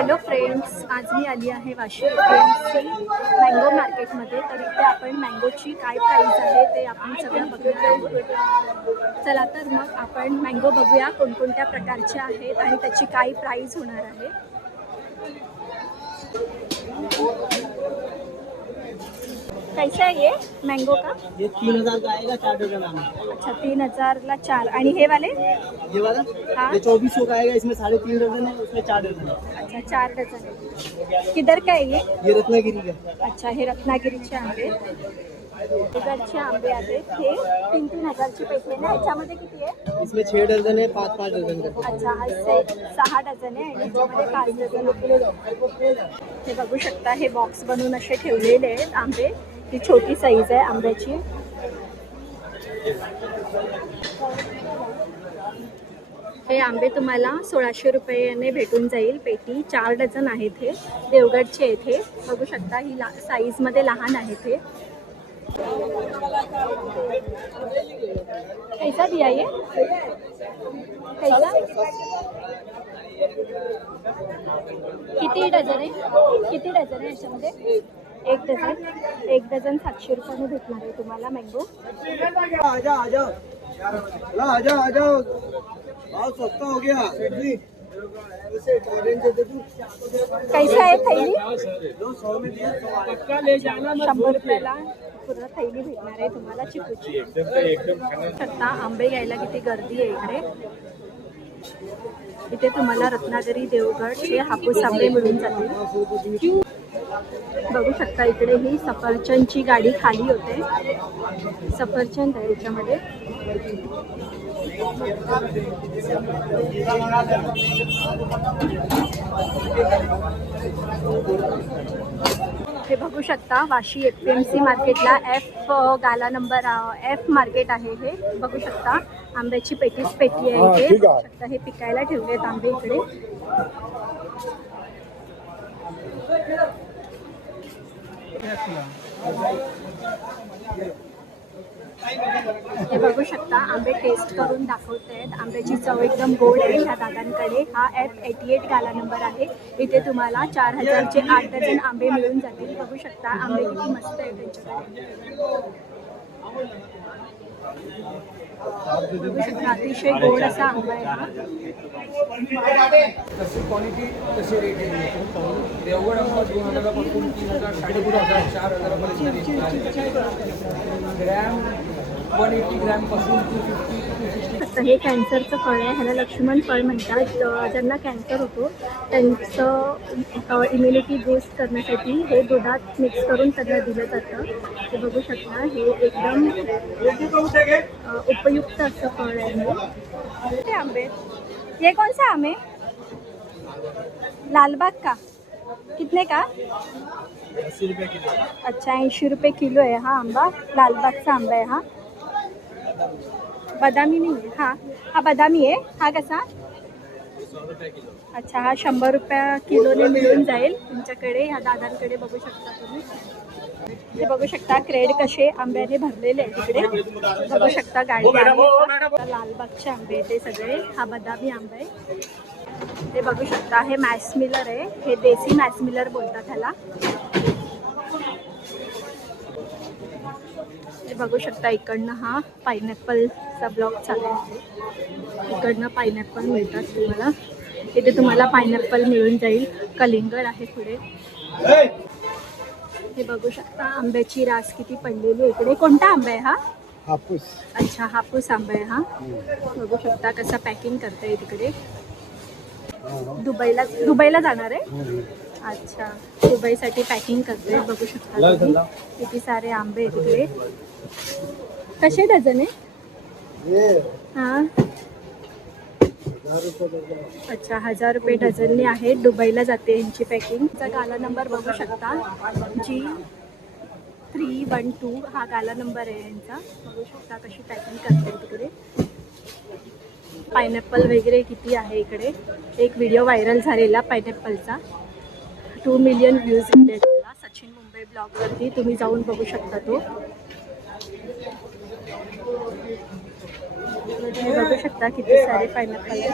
Hello friends, आज मी आली आहे वाशी APMC मँगो मार्केटमध्ये. तर इथे आपण मँगोची काय प्राईस आहे ते आपण सगळं बघणार आहोत. चला तर मग आपण मँगो बघूया कोणकोणत्या प्रकारचे आहेत आणि त्याची काय प्राईस होणार आहे. कैसा है ये मैंगो का? ये 3000 का आएगा, 4 डजन आना। अच्छा 3000ला 4 आणि हे वाले ये वाला हाँ ये 2400 का आएगा, इसमें 3.5 डजन है, उसमें 4 डजन है। अच्छा 4 डझन आहे. किधर का आहे ये रत्नागिरी का। अच्छा हे रत्नागिरीचे आंबे, इकडचे आंबे आहेत. हे 3-3 हजारचे पैसे ना. याच्यामध्ये किती आहे? इसमें 6 डजन है, 5-5 डजन का। अच्छा हा 6 डझन आहे आणि याच्यामध्ये 5 डझन आहे. हे बघू शकता, हे बॉक्स बनवून असे ठेवलेले आहेत आंबे. ही छोटी साईज आहे आंब्याची. हे आंबे तुम्हाला 1600 रुपयाने भेटून जाईल पेटी. 4 डझन आहेत. हे देवगडचे आहेत. हे बघू शकता, ही साईजमध्ये लहान आहेत. हे कैसा दिया ये? कैसा? किती डझन आहे? किती डझन आहे याच्यामध्ये? एक डझन 700 रुपयाने भेटणार आहे तुम्हाला मँगो. भाव सस्ता हो गया। कैसा आहे थैली? 200 में दिया। 100 रुपयाला पूर्ण थैली भेटणार आहे तुम्हाला चिकूची. आता आंबे घ्यायला किती गर्दी आहे इकडे. इथे तुम्हाला रत्नागिरी, देवगड हे हापूस आंबे मिळून जातील. बघू शकता इकडे ही सफरचंदची गाडी खाली होते. सफरचंद आहे याच्यामध्ये. हे बघू शकता, वाशी APMC मार्केटला F गाला नंबर F मार्केट आहे. हे बघू शकता, आंब्याची पेटी आहे इथे. बघू शकता हे पिकायला ठेवलेत आंबे इकडे. हे बघू शकता, आंबे टेस्ट करून दाखवत आहेत. आंब्याची चव एकदम गोड आहे ह्या दादांकडे. हा F88 गाला नंबर आहे. इथे तुम्हाला 4000चे 8 डझन आंबे मिळून जातील. बघू शकता आंबे किती मस्त आहेत त्यांच्याकडे. बघू शकता, अतिशय गोड असा आंबा आहे हा. तशी क्वालिटी तशी रेट आहे. देवगड आंबा 2000 पासून 3000, 3500, 4000 ग्रॅम, 180 ग्रॅम पासून 250, 260. हे कॅन्सरचं फळ आहे. ह्याला लक्ष्मण फळ म्हणतात. ज्यांना कॅन्सर होतो त्यांचं इम्युनिटी बूस्ट करण्यासाठी हे दुधात मिक्स करून त्यांना दिलं जातं. ते बघू शकता, हे एकदम उपयुक्त असं फळ आहे. ते आंबे, ये कौन सा आम है? लालबाग का? कितने का? 80 रुपये किलो। अच्छा 80 रुपये किलो आहे हा आंबा. लालबागचा आंबा आहे हा. बदामी नाही आहे हा. हा बदामी आहे. हा कसा? 100 रुपये किलो। अच्छा हा 100 रुपये किलोने मिळून जाईल तुमच्याकडे. ह्या दादांकडे बघू शकता तुम्ही. हे बघू शकता क्रेड कसे आंब्याने भरलेले आहे तिकडे. बघू शकता गाडी लालबागचे आंबे ते सगळे. हा बदामी आंबा आहे. हे बघू शकता, हे मॅस मिलर आहे. हे देसी मॅस मिलर बोलतात ह्याला. हे बघू शकता, इकडनं हा पायनॅपलचा ब्लॉक चालू आहे. इकडनं पायनॅपल मिळतात तुम्हाला. इथे तुम्हाला पायनॅपल मिळून जाईल. कलिंगड आहे पुढे. हे बघू शकता, आंब्याची रास किती पडलेली आहे इकडे. कोणता आंबा आहे हा? हापूस। अच्छा हापूस आंबा आहे हा. बघू शकता कसं पॅकिंग करताय तिकडे. दुबईला जाणार आहे. अच्छा दुबईसाठी पॅकिंग करते. बघू शकता तुम्ही किती सारे आंबे आहेत तिकडे. कसे डझन आहे? हां अच्छा 1000 रुपये डझनने आहे. दुबईला जाते यांची पॅकिंग. चा गाला नंबर बघू शकता, G312 हा गाला नंबर आहे यांचा. बघू शकता कशी पॅकिंग करते तिकडे. पायनॅपल वगैरे किती आहे इकडे. एक व्हिडिओ व्हायरल झालेला पायनॅपलचा. 2 मिलियन व्ह्यूज इकडे झाला. सचिन मुंबई ब्लॉगवरती तुम्ही जाऊन बघू शकता तो. बघू शकता किती सारे पायनॅपल आहे.